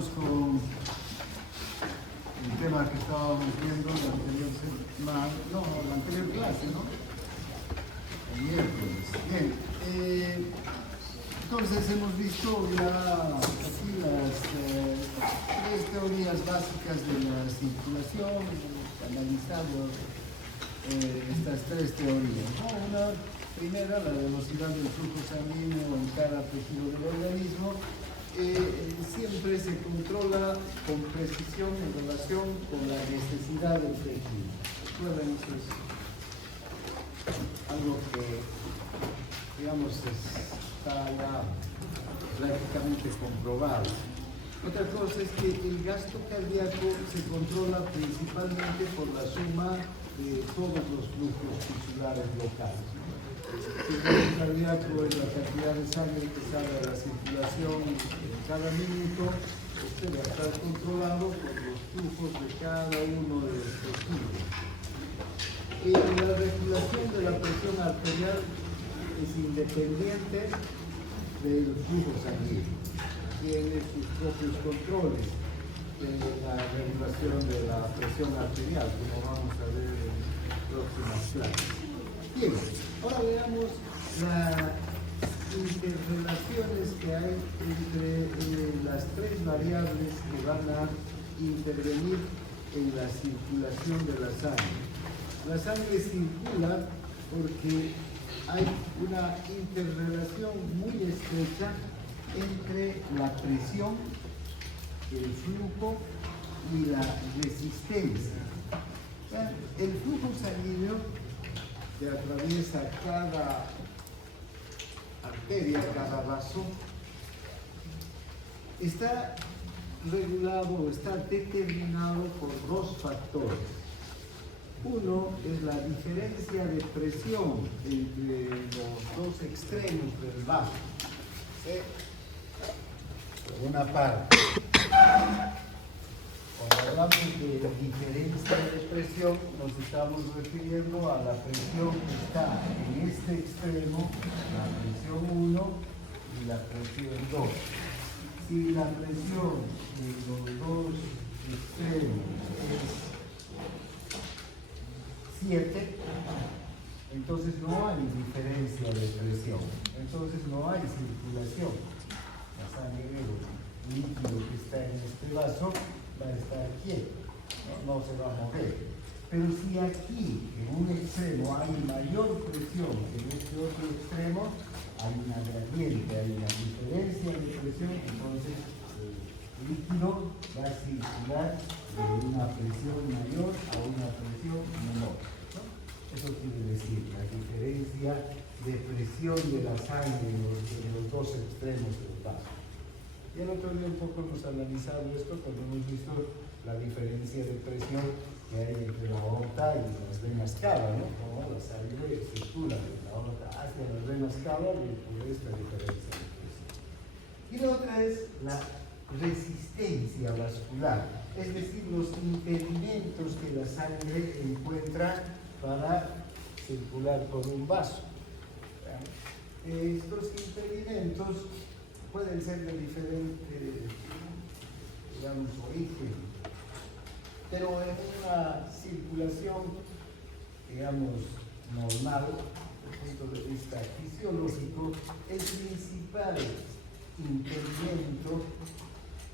Con el tema que estábamos viendo la anterior clase, ¿no? El miércoles. Bien, entonces hemos visto ya aquí las tres teorías básicas de la circulación, hemos analizado estas tres teorías, ¿no? Una primera, la velocidad del flujo sanguíneo en cada tejido del organismo. Siempre se controla con precisión en relación con la necesidad del tejido. Recuerden, eso es algo que, digamos, está ya prácticamente comprobado. Otra cosa es que el gasto cardíaco se controla principalmente por la suma de todos los flujos tisulares locales. El gasto cardíaco es la cantidad de sangre que sale a la circulación en cada minuto, va a estar controlado por los flujos de cada uno de los tejidos. La regulación de la presión arterial es independiente del flujo sanguíneo. Tiene sus propios controles de la regulación de la presión arterial, como vamos a ver en próximas clases. Bien, ahora veamos las interrelaciones que hay entre las tres variables que van a intervenir en la circulación de la sangre. La sangre circula porque hay una interrelación muy estrecha entre la presión, el flujo y la resistencia. El flujo sanguíneo que atraviesa cada arteria, cada vaso, está regulado, está determinado por dos factores. Uno es la diferencia de presión entre los dos extremos del vaso. Por una parte, cuando hablamos de diferencia de presión, nos estamos refiriendo a la presión que está en este extremo, la presión 1 y la presión 2. Si la presión de los dos extremos es 7, entonces no hay diferencia de presión, entonces no hay circulación. La sangre, el líquido que está en este vaso, va a estar quieto, no se va a mover. Pero si aquí, en un extremo, hay mayor presión que en este otro extremo, hay una gradiente, hay una diferencia de presión, entonces el líquido va a circular de una presión mayor a una presión menor, ¿no? Eso quiere decir la diferencia de presión de la sangre en los dos extremos del vaso. Y el otro día un poco hemos analizado esto cuando hemos visto la diferencia de presión que hay entre la aorta y las venas cava, ¿no? Como la sangre circula de la aorta hacia las venas cava y por esta diferencia de presión. Y la otra es la resistencia vascular, es decir, los impedimentos que la sangre encuentra para circular por un vaso. Estos impedimentos pueden ser de diferente, digamos, origen, pero en una circulación, digamos, normal, desde el punto de vista fisiológico, el principal impedimento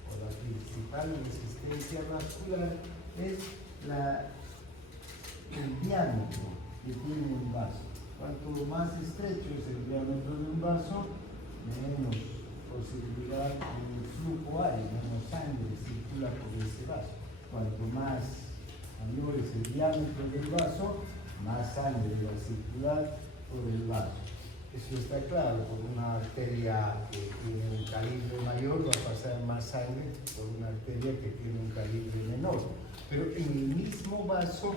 o la principal resistencia vascular es el diámetro que tiene un vaso. Cuanto más estrecho es el diámetro de un vaso, menos posibilidad de flujo hay, menos sangre circula por ese vaso. Cuanto más mayor es el diámetro del vaso, más sangre va a circular por el vaso. Eso está claro, por una arteria que tiene un calibre mayor va a pasar más sangre por una arteria que tiene un calibre menor. Pero en el mismo vaso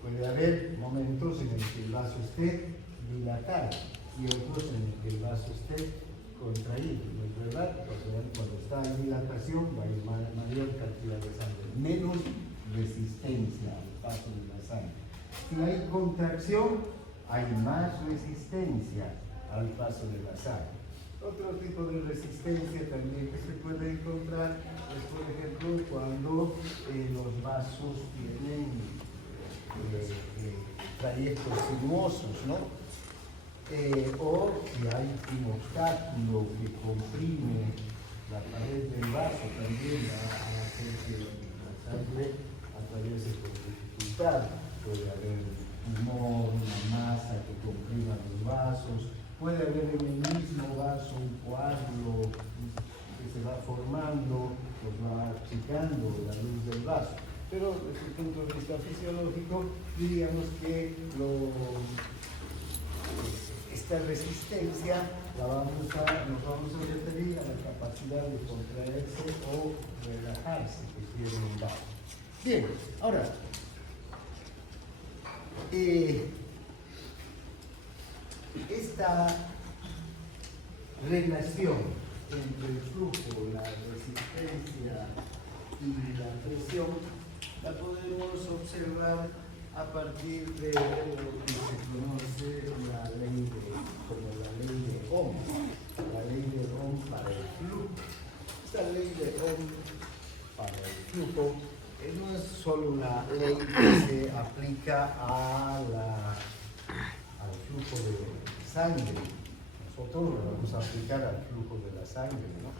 puede haber momentos en el que el vaso esté dilatado y otros en el que el vaso esté contraído, ¿verdad? Cuando está en dilatación va a ir mayor cantidad de sangre, menos resistencia al paso de la sangre. Si hay contracción, hay más resistencia al paso de la sangre. Otro tipo de resistencia también que se puede encontrar es, por ejemplo, cuando los vasos tienen trayectos sinuosos, ¿no? O si hay un obstáculo que comprime la pared del vaso, también va a hacer que la sangre atraviese con dificultad. Puede haber humor, una masa que comprima los vasos, puede haber en el mismo vaso un coágulo que se va formando, pues va achicando la luz del vaso. Pero desde el punto de vista fisiológico, diríamos que esta resistencia nos vamos a referir a la capacidad de contraerse o relajarse que tiene un vaso. Bien, ahora, esta relación entre el flujo, la resistencia y la presión la podemos observar a partir de lo que se conoce como la ley de Ohm, la ley de Ohm para el flujo. Esta ley de Ohm para el flujo no es solo una ley que se aplica al flujo de sangre. Nosotros lo vamos a aplicar al flujo de la sangre, ¿no?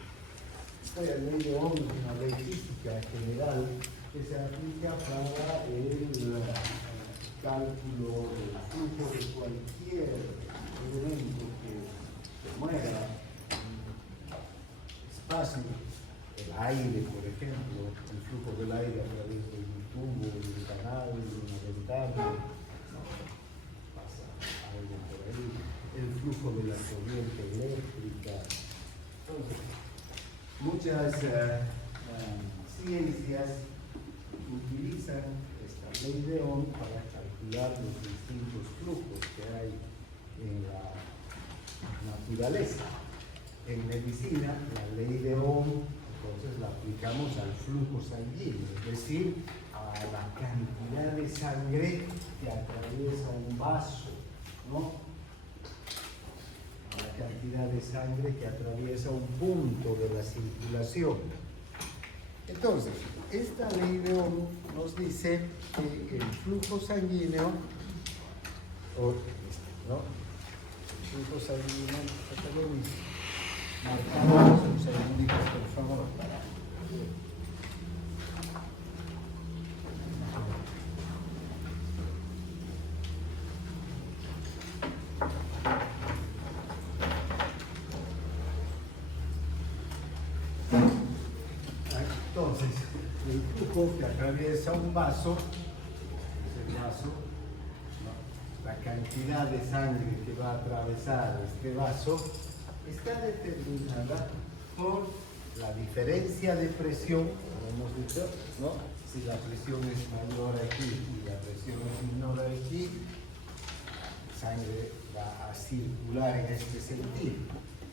Esta ley de Ohm es una ley física general que se aplica para el cálculo del flujo de cualquier elemento que se mueva espacio. El aire, por ejemplo, el flujo del aire a través de un tubo, de un canal, de una ventana, no, pasa algo por ahí. El flujo de la corriente eléctrica. Entonces, muchas ciencias utilizan esta ley de Ohm para calcular los distintos flujos que hay en la naturaleza. En medicina, la ley de Ohm, entonces la aplicamos al flujo sanguíneo, es decir, a la cantidad de sangre que atraviesa un vaso, ¿no? A la cantidad de sangre que atraviesa un punto de la circulación. Entonces, esta ley de Ohm nos dice que el flujo sanguíneo, ¿no? El flujo sanguíneo, marcamos un segundito, por favor. Entonces, el flujo que atraviesa un vaso, es el vaso, ¿no? La cantidad de sangre que va a atravesar este vaso está determinada por la diferencia de presión, como hemos dicho, ¿no? Si la presión es mayor aquí y la presión es menor aquí, la sangre va a circular en este sentido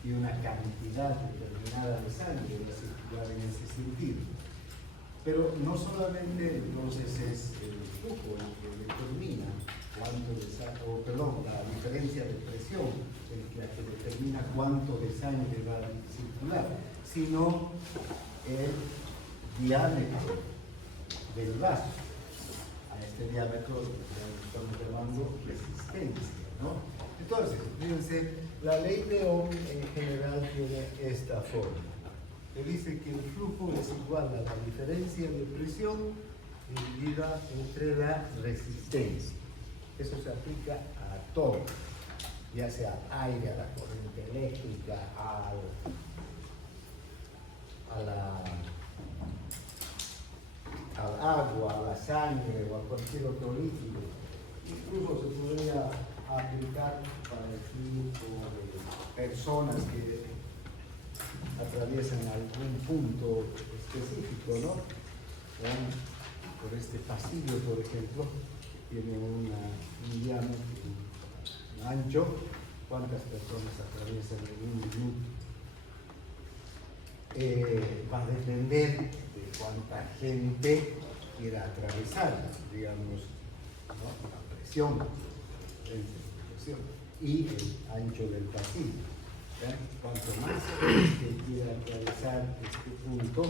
y una cantidad determinada de sangre va a circular en ese sentido. Pero no solamente entonces es el flujo el que determina la diferencia de presión la que determina cuánto de sangre va a circular, sino el diámetro del vaso. A este diámetro estamos llamando resistencia, ¿no? Entonces, fíjense, la ley de Ohm en general tiene esta forma. Que dice que el flujo es igual a la diferencia de presión dividida entre la resistencia. Eso se aplica a todo, ya sea al aire, a la corriente eléctrica, al agua, a la sangre o a cualquier otro líquido. Incluso se podría aplicar para el flujo de personas que atraviesan algún punto específico, ¿no? Por este pasillo, por ejemplo, que tiene un diámetro, un ancho, ¿cuántas personas atraviesan en un minuto? Va a depender de cuánta gente quiera atravesar, digamos, ¿no? La presión y el ancho del pasillo. ¿ya? Cuanto más que quiera atravesar este punto,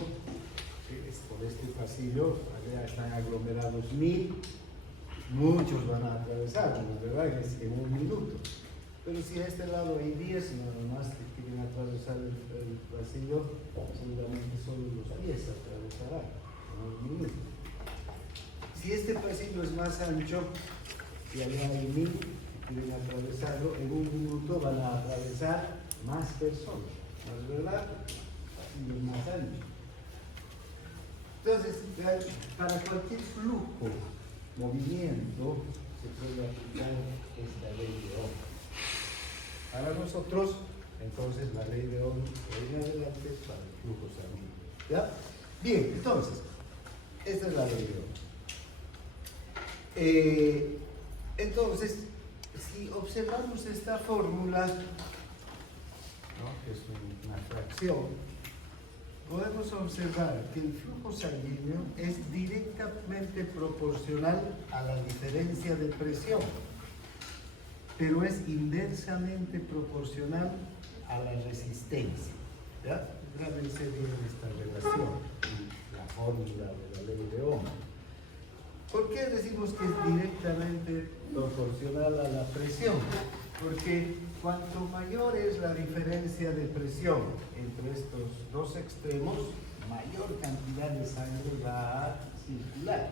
es por este pasillo, allá están aglomerados 1000, muchos van a atravesar, la verdad es en un minuto. Pero si a este lado hay 10 nada más que quieren atravesar el pasillo, seguramente solo los 10 atravesarán en un minuto. Si este pasillo es más ancho y allá hay 1000 que quieren atravesarlo, en un minuto van a atravesar más personas, ¿no es verdad? El pasillo es más ancho. Entonces, para cualquier flujo, movimiento, se puede aplicar esta ley de Ohm. Para nosotros, entonces, la ley de Ohm en adelante es para el flujo sanguíneo. ¿Ya? Bien, entonces, esta es la ley de Ohm. Entonces, si observamos esta fórmula, ¿no? Que es una fracción, podemos observar que el flujo sanguíneo es directamente proporcional a la diferencia de presión, pero es inversamente proporcional a la resistencia. ¿Ya? Grábense bien esta relación, la fórmula de la ley de Ohm. ¿Por qué decimos que es directamente proporcional a la presión? Porque cuanto mayor es la diferencia de presión entre estos dos extremos, mayor cantidad de sangre va a circular.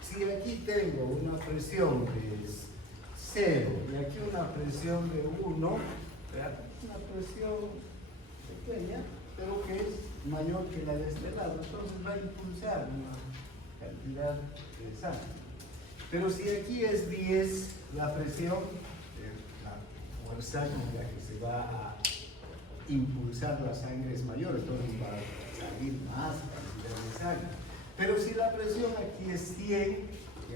Si aquí tengo una presión que es 0 y aquí una presión de 1, una presión pequeña, pero que es mayor que la de este lado, entonces va a impulsar una cantidad de sangre. Pero si aquí es 10, la presión, la fuerza con la que se va a impulsar la sangre es mayor, entonces va a salir más cantidad de sangre. Pero si la presión aquí es 100,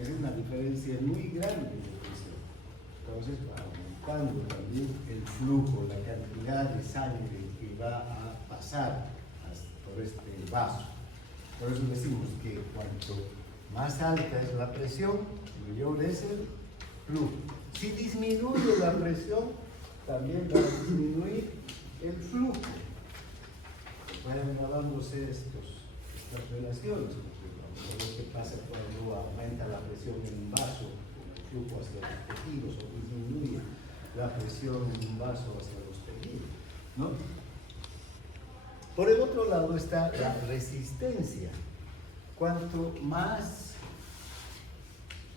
es una diferencia muy grande de presión. Entonces va aumentando también el flujo, la cantidad de sangre que va a pasar por este vaso. Por eso decimos que cuanto más alta es la presión, mayor es el flujo. Si disminuye la presión, también va a disminuir el flujo. Vayan grabándose estas relaciones, porque lo que pasa cuando aumenta la presión en un vaso, el flujo hacia los tejidos, o disminuye la presión en un vaso hacia los tejidos, ¿no? Por el otro lado está la resistencia. Cuanto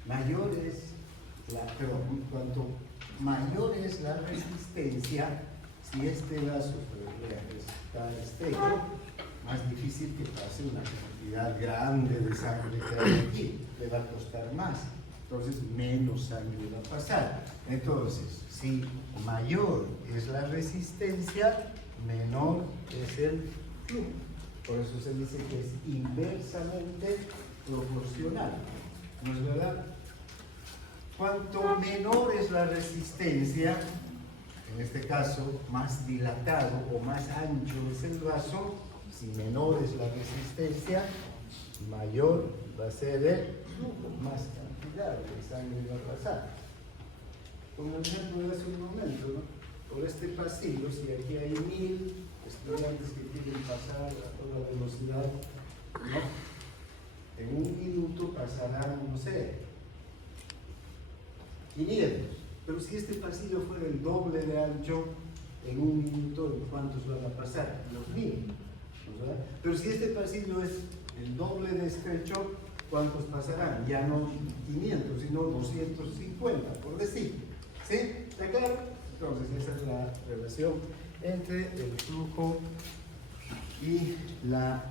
mayor es la resistencia, si este vaso está estrecho, más difícil que pase una cantidad grande de sangre que hay aquí, le va a costar más, entonces menos sangre va a pasar. Entonces, si mayor es la resistencia, menor es el flujo. Por eso se dice que es inversamente proporcional, ¿no es verdad? Cuanto menor es la resistencia, en este caso más dilatado o más ancho es el vaso, si menor es la resistencia, mayor va a ser el flujo, más cantidad de sangre va a pasar. Como el ejemplo de hace un momento, ¿no? Por este pasillo, si aquí hay 1000 estudiantes que quieren pasar a toda velocidad, ¿no? En un minuto pasarán, no sé, 500. Pero si este pasillo fuera el doble de ancho, en un minuto, ¿cuántos van a pasar? Los 1000. ¿No? Pero si este pasillo es el doble de estrecho, ¿cuántos pasarán? Ya no 500, sino 250, por decir. ¿Sí? ¿Está claro? Entonces, esa es la relación entre el flujo y la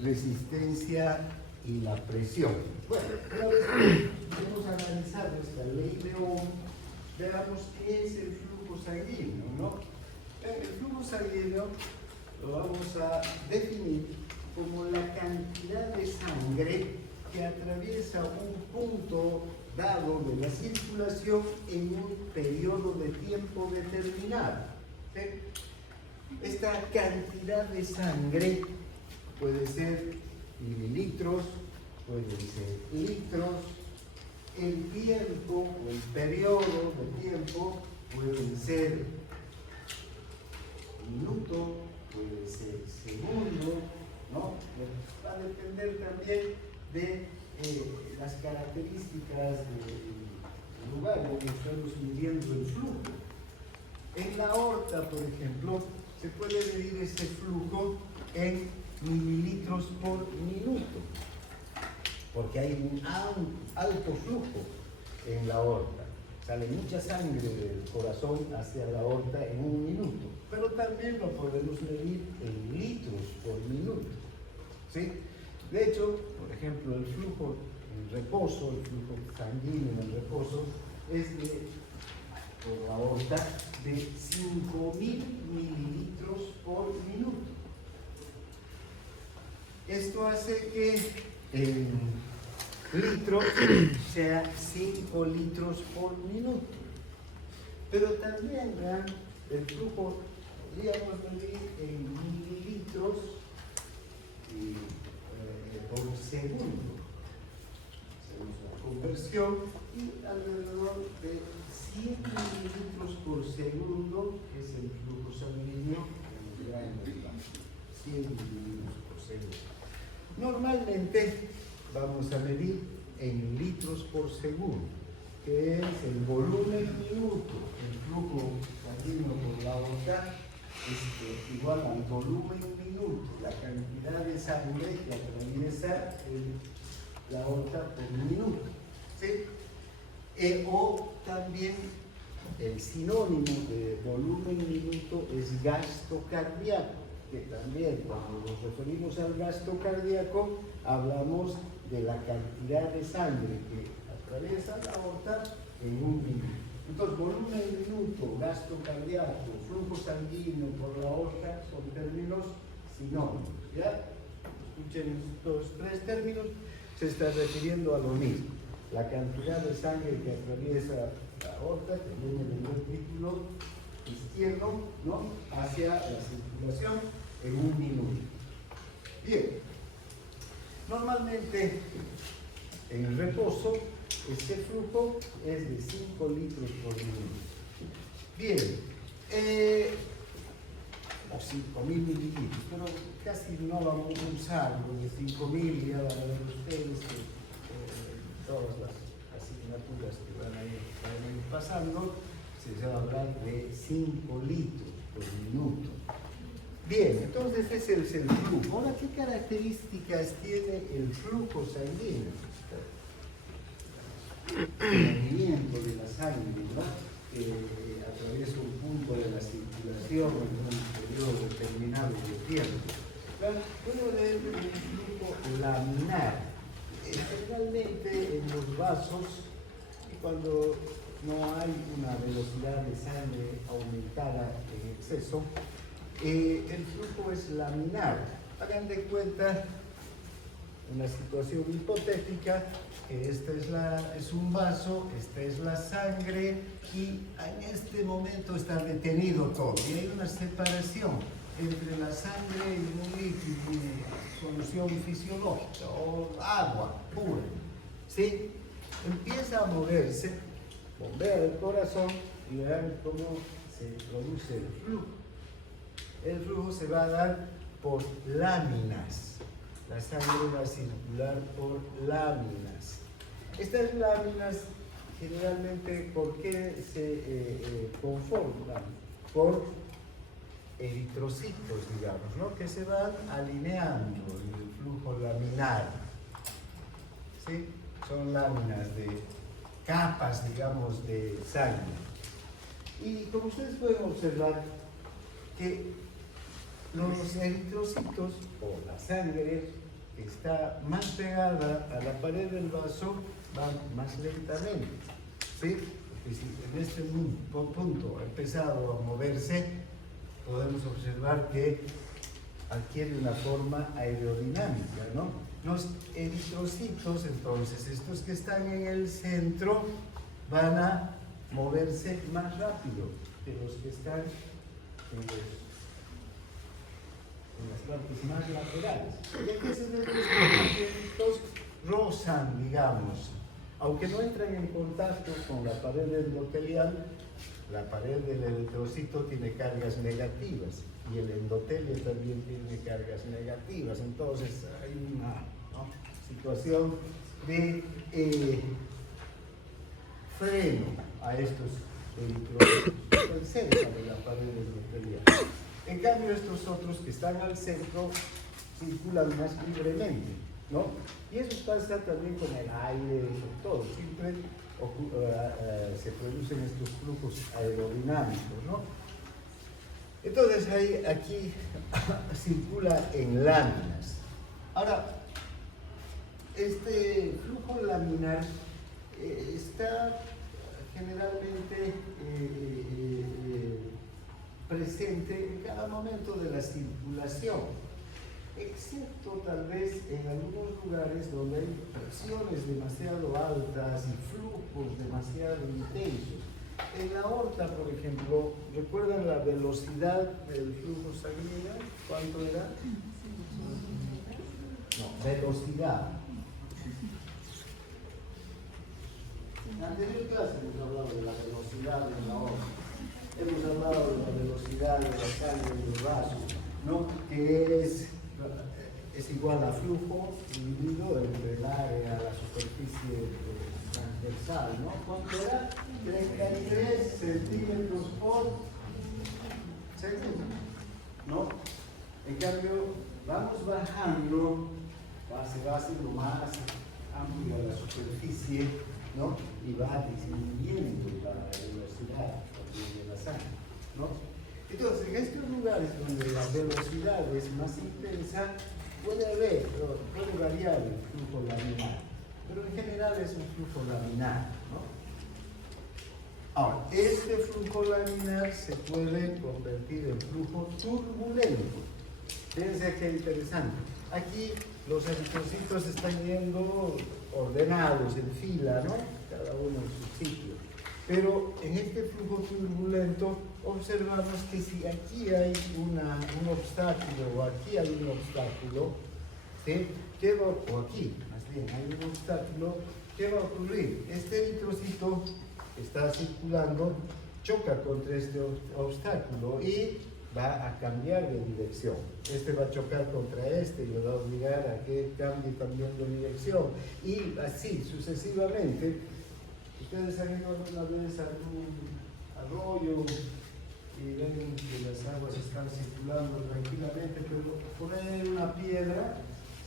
resistencia y la presión. Bueno, una vez que hemos analizado esta ley de Ohm, veamos qué es el flujo sanguíneo, ¿no? El flujo sanguíneo lo vamos a definir como la cantidad de sangre que atraviesa un punto dado de la circulación en un periodo de tiempo determinado. ¿Sí? Esta cantidad de sangre puede ser mililitros, pueden ser litros, el tiempo o el periodo de tiempo pueden ser minuto, puede ser segundo, ¿no? Va a depender también de las características del lugar donde estamos midiendo el flujo. En la aorta, por ejemplo, se puede medir ese flujo en mililitros por minuto, porque hay un alto flujo en la aorta. Sale mucha sangre del corazón hacia la aorta en un minuto, pero también lo podemos medir en litros por minuto, ¿sí? De hecho, por ejemplo, el flujo en reposo, el flujo sanguíneo en el reposo, es por la aorta de 5.000 mililitros por minuto. Esto hace que el litro sea 5 litros por minuto. Pero también, vean, el flujo podríamos medir en mililitros por segundo. Hacemos la conversión y alrededor de 100 mililitros por segundo es el flujo sanguíneo en gramos. 100 mililitros por segundo. Normalmente vamos a medir en litros por segundo, que es el volumen minuto. El flujo sanguíneo por la aorta es igual al volumen minuto, la cantidad de sangre que atraviesa la aorta por minuto, ¿sí? O también el sinónimo de volumen minuto es gasto cardíaco, que también cuando nos referimos al gasto cardíaco hablamos de la cantidad de sangre que atraviesa la aorta en un minuto. Entonces, volumen minuto, gasto cardíaco, flujo sanguíneo por la aorta son términos sinónimos, ¿ya? Escuchen estos tres términos, se está refiriendo a lo mismo. La cantidad de sangre que atraviesa la aorta, que viene del ventrículo izquierdo, ¿no?, hacia la circulación en un minuto. Bien, normalmente en el reposo este flujo es de 5 litros por minuto. Bien, o 5.000 mililitros, pero casi no vamos a usar lo de 5.000, ya van a ver ustedes que todas las asignaturas que van a ir pasando, se va a hablar de 5 litros por minuto. Bien, entonces ese es el flujo. Ahora, ¿qué características tiene el flujo sanguíneo? El movimiento de la sangre, ¿no?, atraviesa un punto de la circulación en un periodo determinado de tiempo. Puede haber un flujo laminar, generalmente en los vasos, y cuando no hay una velocidad de sangre aumentada en exceso, el flujo es laminar. Hagan de cuenta una situación hipotética, que este es un vaso, esta es la sangre, y en este momento está detenido todo, y hay una separación entre la sangre y un líquido, una solución fisiológica o agua pura, ¿sí? Empieza a moverse, bombea el corazón y verán cómo se produce el flujo. El flujo se va a dar por láminas. La sangre va a circular por láminas. Estas láminas generalmente, ¿por qué se conforman? Por eritrocitos, digamos, ¿no?, que se van alineando en el flujo laminar. ¿Sí? Son láminas de capas, digamos, de sangre. Y como ustedes pueden observar, que los eritrocitos o la sangre que está más pegada a la pared del vaso van más lentamente, ¿sí? Porque si en este punto ha empezado a moverse, podemos observar que adquiere una forma aerodinámica, ¿no? Los eritrocitos, entonces, estos que están en el centro, van a moverse más rápido que los que están en las partes más laterales. ¿Y qué se ve? Porque estos rozan, digamos, aunque no entran en contacto con la pared endotelial. La pared del eritrocito tiene cargas negativas y el endotelio también tiene cargas negativas. Entonces hay una, ¿no?, situación de freno a estos electrones cerca de la pared endotelial. En cambio, estos otros que están al centro circulan más libremente, ¿no? Y eso pasa también con el aire, con todo. Siempre se producen estos flujos aerodinámicos, ¿no? Entonces aquí circula en láminas. Ahora, este flujo laminar está generalmente presente en cada momento de la circulación, excepto tal vez en algunos lugares donde hay presiones demasiado altas y flujos demasiado intensos. En la aorta, por ejemplo, ¿recuerdan la velocidad del flujo sanguíneo? ¿Cuánto era? No, velocidad. En la anterior clase hemos hablado de la velocidad en la aorta. Hemos hablado de la velocidad de la sangre en los vasos, ¿no?, que es igual a flujo dividido entre el área, la superficie transversal, ¿no? ¿Cuánto era? 33 centímetros por segundo, ¿no? En cambio, vamos bajando, se va haciendo más amplia la superficie, ¿no?, y va disminuyendo la velocidad de la sangre, ¿no? Entonces, en estos lugares donde la velocidad es más intensa, puede variar el flujo laminar, pero en general es un flujo laminar, ¿no? Ahora, este flujo laminar se puede convertir en flujo turbulento. Fíjense qué interesante. Aquí los eritrocitos están yendo ordenados en fila, ¿no?, cada uno en su sitio. Pero en este flujo turbulento observamos que si aquí hay un obstáculo o aquí hay un obstáculo, ¿sí?, o aquí, más bien, hay un obstáculo, ¿qué va a ocurrir? Este eritrocito está circulando, choca contra este obstáculo y va a cambiar de dirección. Este va a chocar contra este y lo va a obligar a que cambie también de dirección. Y así sucesivamente. Ustedes han ido alguna vez a algún arroyo y ven que las aguas están circulando tranquilamente, pero ponen una piedra,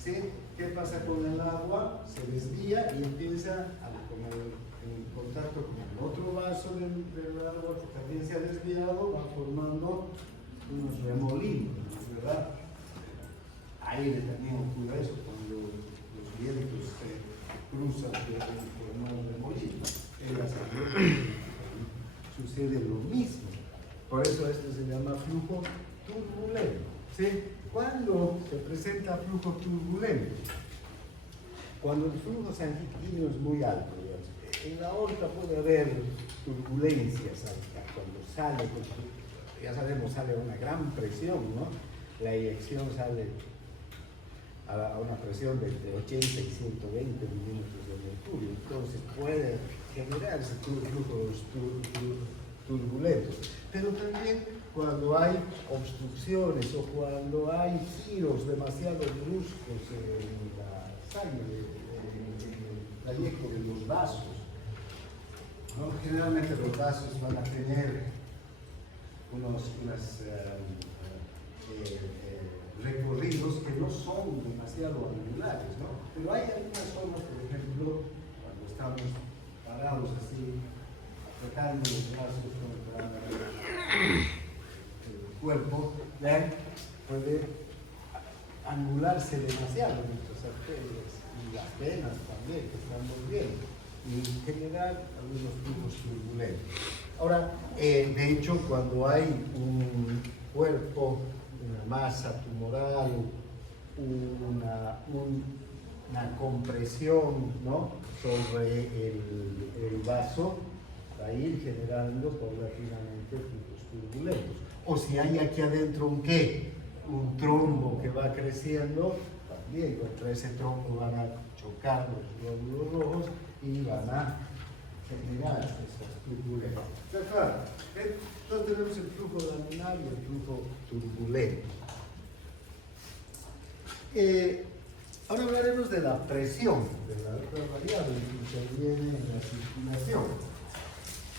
¿sí? ¿Qué pasa con el agua? Se desvía y empieza en contacto con el otro vaso del agua que también se ha desviado, va formando unos remolinos, ¿verdad? Aire también ocurre eso cuando los vientos se cruzan por unos remolinos. En la salud sucede lo mismo. Por eso esto se llama flujo turbulento, ¿sí? ¿Cuándo se presenta flujo turbulento? Cuando el flujo sanguíneo es muy alto, digamos. En la aorta puede haber turbulencias cuando sale, ya sabemos, sale a una gran presión, ¿no? La eyección sale a una presión de entre 80 y 120 milímetros de mercurio. Entonces puede generarse flujos turbulentos. Pero también cuando hay obstrucciones o cuando hay giros demasiado bruscos en la sangre, en el trayecto de los vasos, ¿no? Generalmente los vasos van a tener unos recorridos que no son demasiado angulares, ¿no? Pero hay algunas formas, por ejemplo, cuando estamos parados así, apretando los brazos contra el cuerpo, ¿ven? Puede angularse demasiado nuestras arterias y las venas también, que están volviendo, y generar algunos flujos turbulentos. Ahora, de hecho, cuando hay un cuerpo, una masa tumoral, una compresión, ¿no?, sobre el vaso, va a ir generando paulatinamente flujos turbulentos. O si hay aquí adentro un trombo que va creciendo, también contra ese trombo van a chocar los glóbulos rojos y van a generar esas turbulencias. Está claro. Entonces tenemos el flujo laminar y el flujo turbulento. Ahora hablaremos de la presión, de la otra variable que interviene en la circulación.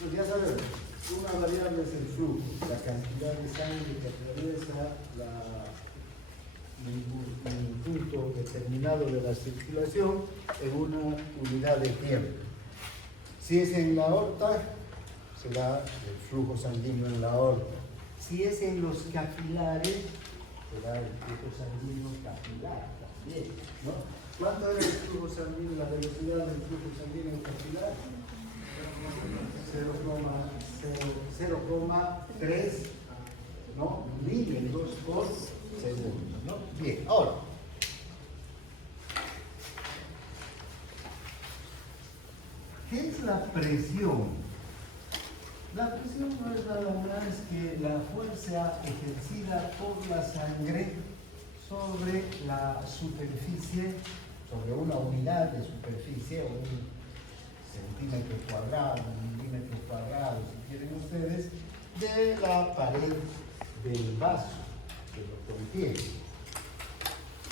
Pues ya sabemos, una variable es el flujo, la cantidad de sangre que atraviesa un punto determinado de la circulación en una unidad de tiempo. Si es en la aorta, será el flujo sanguíneo en la aorta. Si es en los capilares, será el flujo sanguíneo capilar también, ¿no? ¿Cuánto es el flujo sanguíneo, la velocidad del flujo sanguíneo capilar? 0,3, ¿no? milímetros por segundo, ¿no? Bien, ahora. ¿Qué es la presión? La presión no es nada más que la fuerza ejercida por la sangre sobre la superficie, sobre una unidad de superficie, un centímetro cuadrado, un milímetro cuadrado, si quieren ustedes, de la pared del vaso que lo contiene.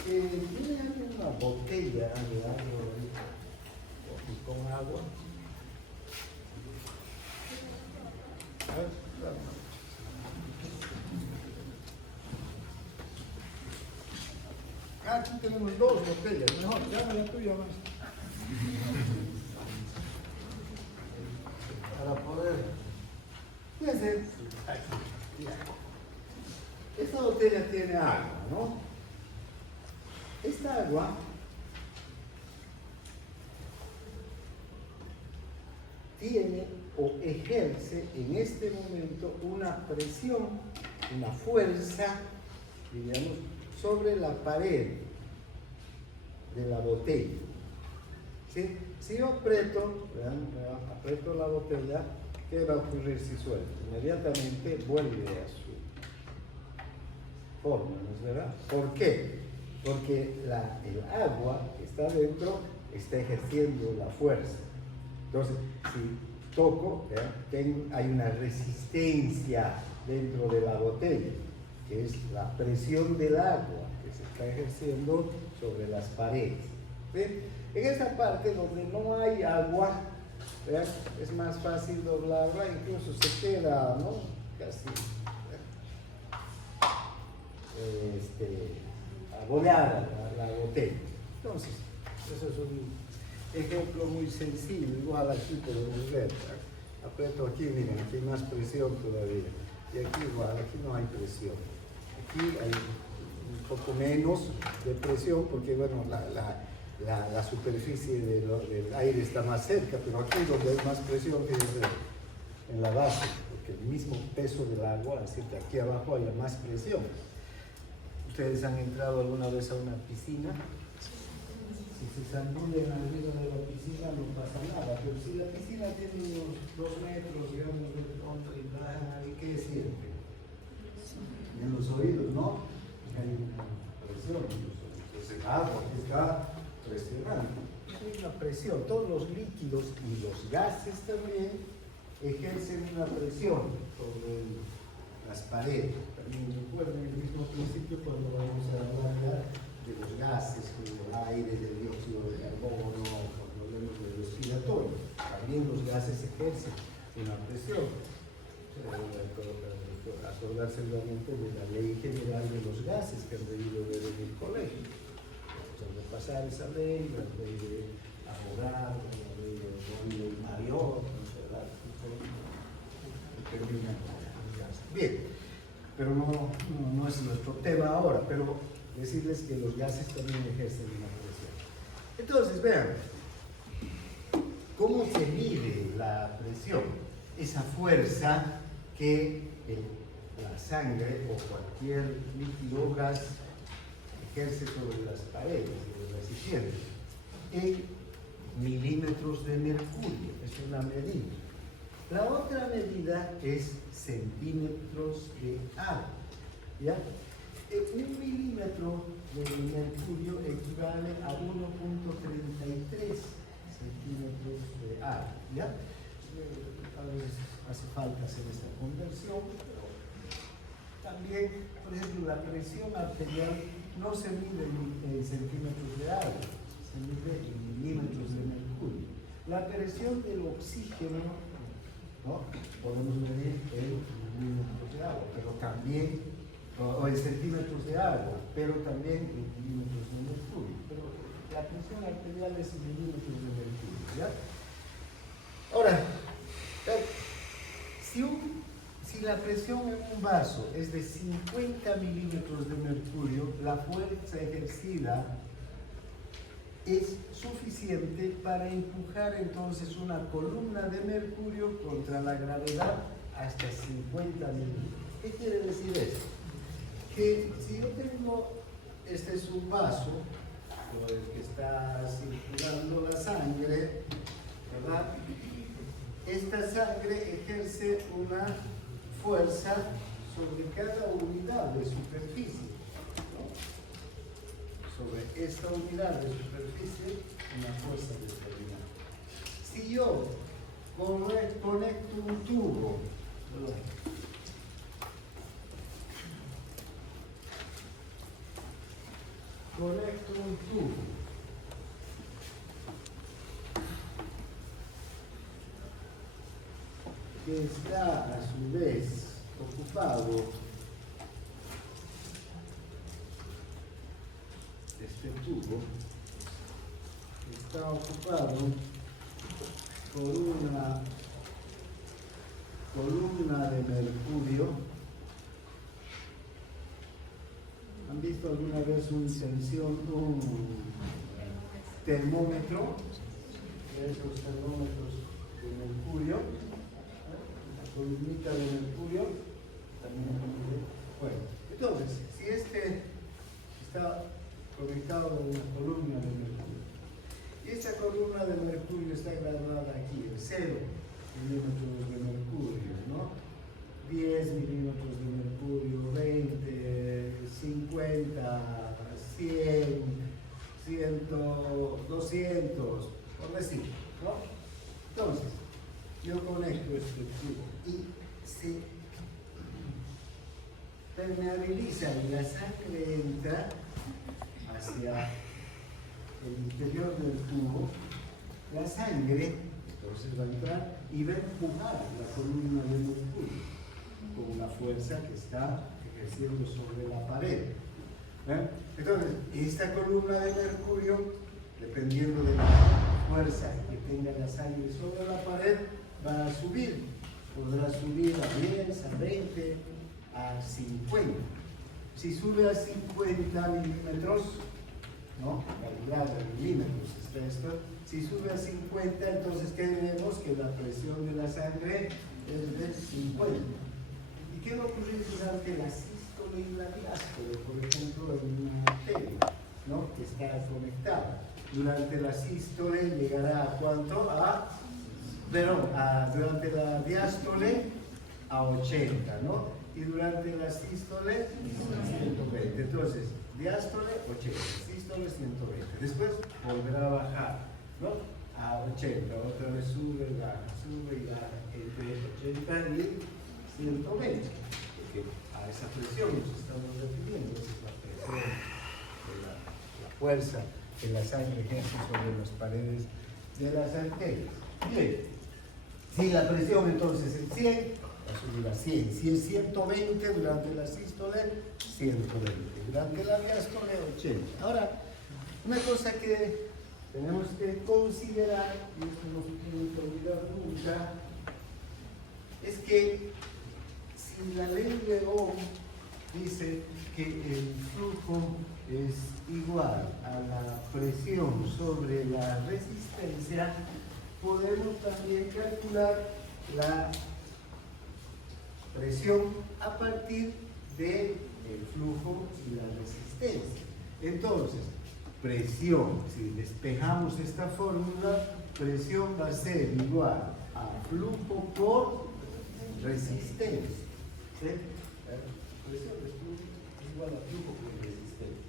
Tiene una botella de agua con agua. Aquí tenemos dos botellas, mejor, dame la tuya más. Para poder. Fíjense, esta botella tiene agua, ¿no? Esta agua tiene o ejerce en este momento una presión, una fuerza, digamos, sobre la pared de la botella. ¿Sí? Si yo aprieto, vean, aprieto la botella, ¿qué va a ocurrir si suelto? Inmediatamente vuelve a su forma, ¿no es verdad? ¿Por qué? Porque el agua que está dentro está ejerciendo la fuerza. Entonces, si toco, hay una resistencia dentro de la botella, que es la presión del agua que se está ejerciendo sobre las paredes. ¿Sí? En esta parte donde no hay agua, ¿verdad? Es más fácil doblarla, incluso se queda, ¿no? Casi abollada la botella. Entonces, eso es un ejemplo muy sencillo, igual aquí podemos ver. Aprieto aquí, miren, aquí hay más presión todavía. Y aquí igual, aquí no hay presión. Aquí hay un poco menos de presión porque, bueno, la superficie del aire está más cerca, pero aquí donde hay más presión es en la base, porque el mismo peso del agua, es decir, que aquí abajo hay más presión. ¿Ustedes han entrado alguna vez a una piscina? Si se zambullen arriba de la piscina no pasa nada, pero si la piscina tiene unos 2 metros, digamos, de fondo y ¿qué siente? En los oídos, ¿no? Hay una presión en los oídos. Entonces el agua está presionando. Hay una presión. Todos los líquidos y los gases también ejercen una presión sobre las paredes. También recuerden el mismo principio cuando vamos a hablar ya de los gases, del aire, del dióxido de carbono, cuando hablamos del respiratorio. También los gases ejercen una presión. Acordarse seguramente de la ley general de los gases que han debido ver en el colegio. Vamos a repasar esa ley, la ley de Avogadro, la ley de Mariot, ¿verdad? Bien, pero no es nuestro tema ahora, pero decirles que los gases también ejercen una presión. Entonces, vean, ¿cómo se mide la presión? Esa fuerza que la sangre o cualquier líquido o gas ejerce sobre las paredes de los recipientes en milímetros de mercurio, es una medida. La otra medida es centímetros de agua, ¿ya? Un milímetro de mercurio equivale a 1.33 centímetros de agua, ¿ya? a veces hace falta hacer esta conversión, pero también, por ejemplo, la presión arterial no se mide en centímetros de agua, se mide en milímetros de mercurio. La presión del oxígeno, ¿no?, podemos medir en milímetros de agua, pero también, o en centímetros de agua, pero también en milímetros de mercurio. Pero la presión arterial es en milímetros de mercurio, ¿ya? Ahora, si la presión en un vaso es de 50 milímetros de mercurio, la fuerza ejercida es suficiente para empujar entonces una columna de mercurio contra la gravedad hasta 50 milímetros. ¿Qué quiere decir esto? Que si yo tengo, este es un vaso por el que está circulando la sangre, ¿verdad? Esta sangre ejerce una fuerza sobre cada unidad de superficie, ¿no? Sobre esta unidad de superficie, una fuerza determinada. Si yo conecto un tubo, ¿verdad?, conecto un tubo que está a su vez ocupado, este tubo está ocupado por una columna de mercurio. ¿Han visto alguna vez un termómetro? Esos termómetros de mercurio, la columnita de mercurio, también. Bueno, entonces, si este está conectado a una columna de mercurio, y esta columna de mercurio está graduada aquí en 0 milímetros de mercurio, ¿no? 10 milímetros de mercurio, 20, 50, 100, 100, 200, por decir, ¿no? Entonces, yo conecto este tubo y se permeabiliza y la sangre entra hacia el interior del tubo. La sangre entonces va a entrar y va a empujar la columna de mercurio con una fuerza que está ejerciendo sobre la pared. Entonces, esta columna de mercurio, dependiendo de la fuerza que tenga la sangre sobre la pared, va a subir. Podrá subir a 10, a 20, a 50. Si sube a 50 milímetros, ¿no?, calculado en milímetros está esto. Si sube a 50, entonces ¿qué diremos? Que la presión de la sangre es de 50. ¿Y qué va a ocurrir durante la sístole y la diástole, por ejemplo, en una arteria, ¿no?, que está conectada? Durante la sístole llegará a ¿cuánto? Durante la diástole a 80, ¿no? Y durante la sístole 120. Entonces, diástole 80, sístole 120. Después volverá a bajar, ¿no?, a 80. Otra vez sube y baja entre 80 y 120. Porque a esa presión nos estamos refiriendo. Esa es la presión de la fuerza que la sangre ejerce sobre las paredes de las arterias. Bien, si la presión entonces es 100, va a subir a 100. Si es 120 durante la sístole, 120. Durante la diástole, 80. Ahora, una cosa que tenemos que considerar, y esto no se tiene que olvidar nunca, es que si la ley de Ohm dice que el flujo es igual a la presión sobre la resistencia, podemos también calcular la presión a partir del flujo y la resistencia. Entonces, presión, si despejamos esta fórmula, presión va a ser igual a flujo por resistencia. ¿Sí? Presión es igual a flujo por resistencia.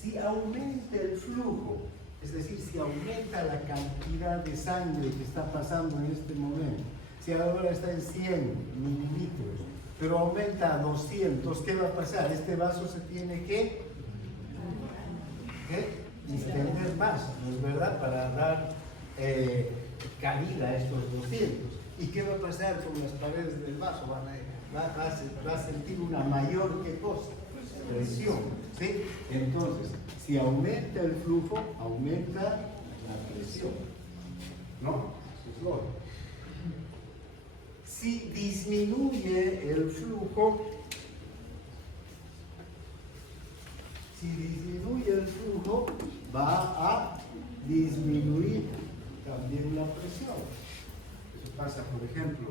Si aumenta el flujo, es decir, si aumenta la cantidad de sangre que está pasando en este momento, Si ahora está en 100 mililitros, pero aumenta a 200, ¿qué va a pasar? Este vaso se tiene que distender más, ¿no es verdad? Para dar cabida a estos 200. ¿Y qué va a pasar con las paredes del vaso? Va a sentir una mayor, ¿qué cosa? Presión, ¿sí? Entonces, si aumenta el flujo, aumenta la presión, ¿no? Eso es lógico. Si disminuye el flujo, va a disminuir también la presión. Eso pasa, por ejemplo,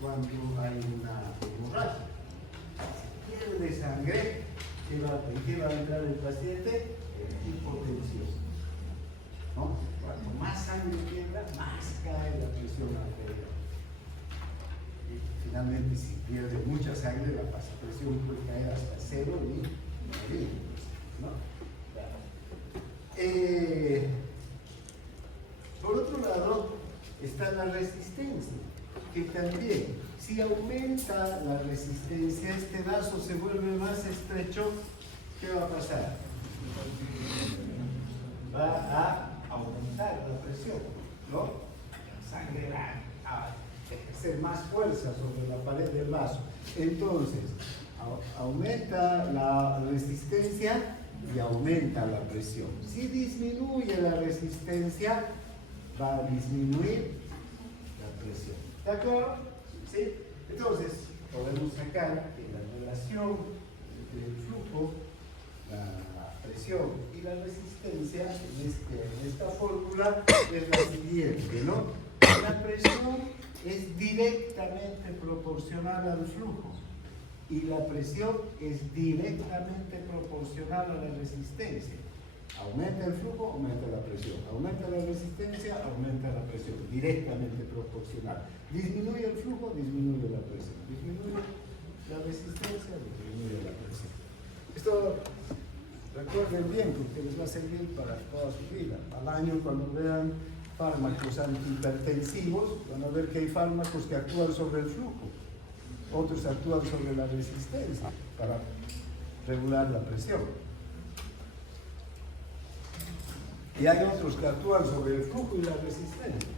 cuando hay una hemorragia. Si pierde sangre, ¿qué va a entrar el paciente? Hipotensión, ¿no? Cuanto más sangre pierda, más cae la presión arterial. Y finalmente, si pierde mucha sangre, la presión puede caer hasta 0 y morir, ¿no? Por otro lado, está la resistencia, que también, si aumenta la resistencia, este vaso se vuelve más estrecho, ¿qué va a pasar? Va a aumentar la presión, ¿no? La sangre va a ejercer más fuerza sobre la pared del vaso. Entonces, aumenta la resistencia y aumenta la presión. Si disminuye la resistencia, va a disminuir la presión. ¿De acuerdo? ¿Sí? Entonces, podemos sacar que la relación entre el flujo, la presión y la resistencia en esta fórmula es la siguiente, ¿no? La presión es directamente proporcional al flujo y la presión es directamente proporcional a la resistencia. Aumenta el flujo, aumenta la presión. Aumenta la resistencia, aumenta la presión. Directamente proporcional. Disminuye el flujo, disminuye la presión. Disminuye la resistencia, disminuye la presión. Esto recuerden bien porque les va a servir para toda su vida. Al año, cuando vean fármacos antihipertensivos, van a ver que hay fármacos que actúan sobre el flujo. Otros actúan sobre la resistencia para regular la presión. Y hay otros que actúan sobre el flujo y la resistencia.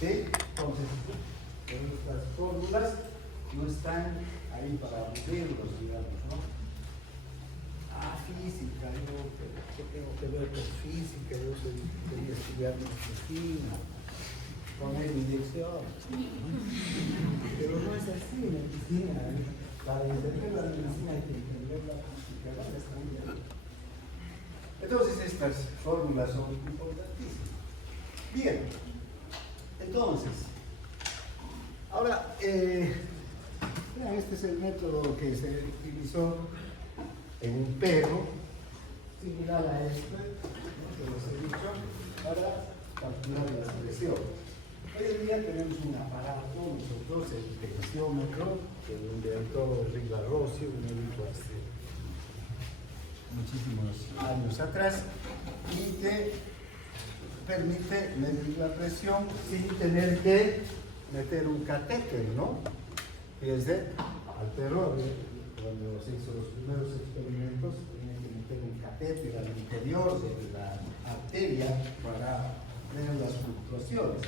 ¿Sí? Entonces, estas fórmulas no están ahí para aburrirlos, digamos, ¿no? Física, yo tengo que ver con física, yo quería estudiar medicina, poner inyección. Pero no es así, medicina. Para entender la medicina hay que entender la física, ¿vale? Entonces estas fórmulas son importantísimas. Bien, entonces, ahora, vean, este es el método que se utilizó en un perro, similar a este, ¿no? Que les he dicho, para calcular la presión. Hoy en día tenemos un aparato, nosotros, el tensiómetro, que lo inventó Rivarossi, un médico hace muchísimos años atrás, y que permite medir la presión sin tener que meter un catéter, ¿no? Fíjense, al perro, cuando se hizo los primeros experimentos, tenía que meter un catéter al interior de la arteria para ver las fluctuaciones.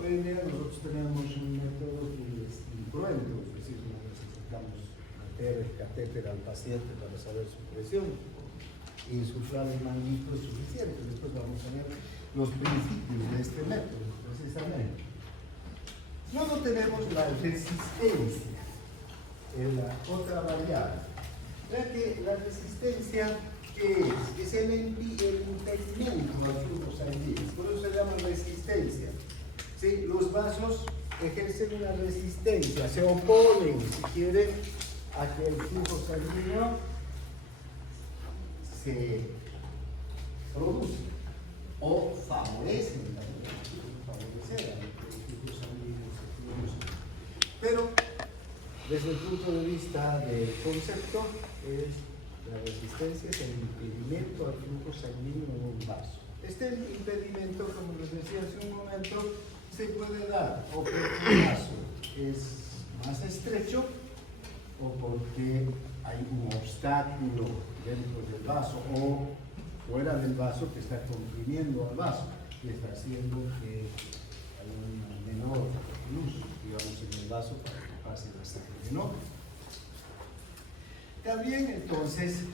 Hoy en día nosotros tenemos un método que es incruento, es decir, no necesitamos meter el catéter al paciente para saber su presión. Insuflar el manguito es suficiente. Después vamos a ver los principios de este método, precisamente. Luego tenemos la resistencia, la otra variable. Vean que la resistencia, ¿qué es? Es el impedimento al flujo sanguíneo. Por eso se llama resistencia. ¿Sí? Los vasos ejercen una resistencia, se oponen, si quieren, a que el flujo sanguíneo se produce o favorecen también, favorecer a que el flujo sanguíneo se produce. Pero desde el punto de vista del concepto, la resistencia es el impedimento al flujo sanguíneo en un vaso. Este impedimento, como les decía hace un momento, se puede dar o porque el vaso es más estrecho o porque hay un obstáculo dentro del vaso o fuera del vaso que está comprimiendo al vaso y está haciendo que haya una menor luz, digamos, en el vaso para que pase la sangre, ¿no? También entonces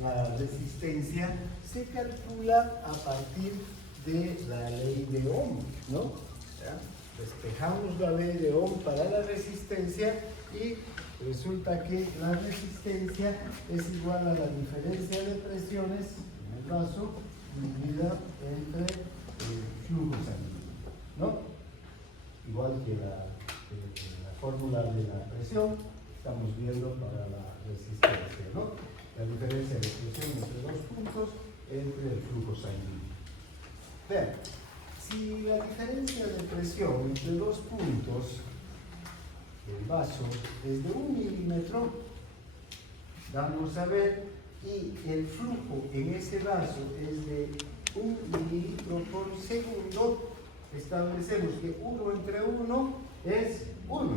la resistencia se calcula a partir de la ley de Ohm, ¿no? ¿Ya? Despejamos la ley de Ohm para la resistencia y resulta que la resistencia es igual a la diferencia de presiones en el vaso dividida entre el flujo sanguíneo, ¿no? Igual que la fórmula de la presión, estamos viendo para la resistencia, ¿no? La diferencia de presión entre dos puntos entre el flujo sanguíneo. Vean, si la diferencia de presión entre dos puntos del vaso es de 1 milímetro, vamos a ver, y el flujo en ese vaso es de 1 mililitro por segundo, establecemos que 1 entre 1 es 1.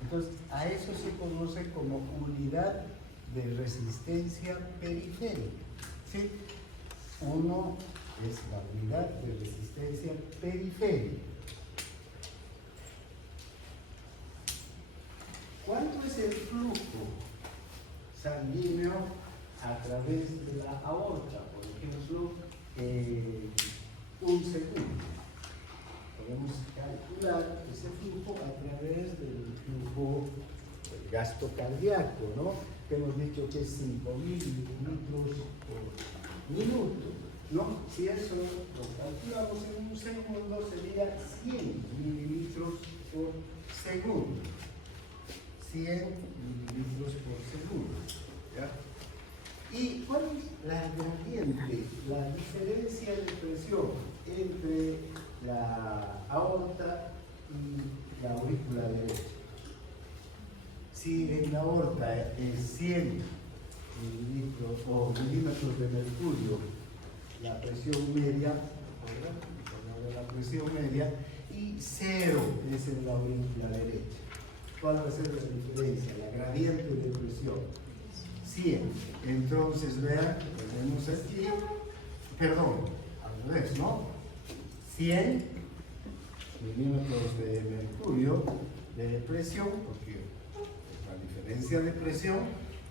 Entonces, a eso se conoce como unidad de resistencia periférica, ¿sí? 1 es la unidad de resistencia periférica. ¿Cuánto es el flujo sanguíneo a través de la aorta? Por ejemplo, 1 segundo. Podemos calcular ese flujo a través del flujo del gasto cardíaco, ¿no? Que hemos dicho que es 5.000 mililitros por minuto, ¿no? Si eso lo calculamos en 1 segundo, sería 100 mililitros por segundo. 100 mililitros por segundo, ¿ya? ¿Y cuál es la gradiente, la diferencia de presión entre la aorta y la aurícula derecha? Si en la aorta es 100 mililitros o milímetros de mercurio, la presión media, la presión media, y 0 es en la aurícula derecha. ¿Cuál va a ser la diferencia? La gradiente de presión. 100. Entonces, vean, tenemos aquí, perdón, al revés, ¿no? 100 milímetros de mercurio de presión, porque la diferencia de presión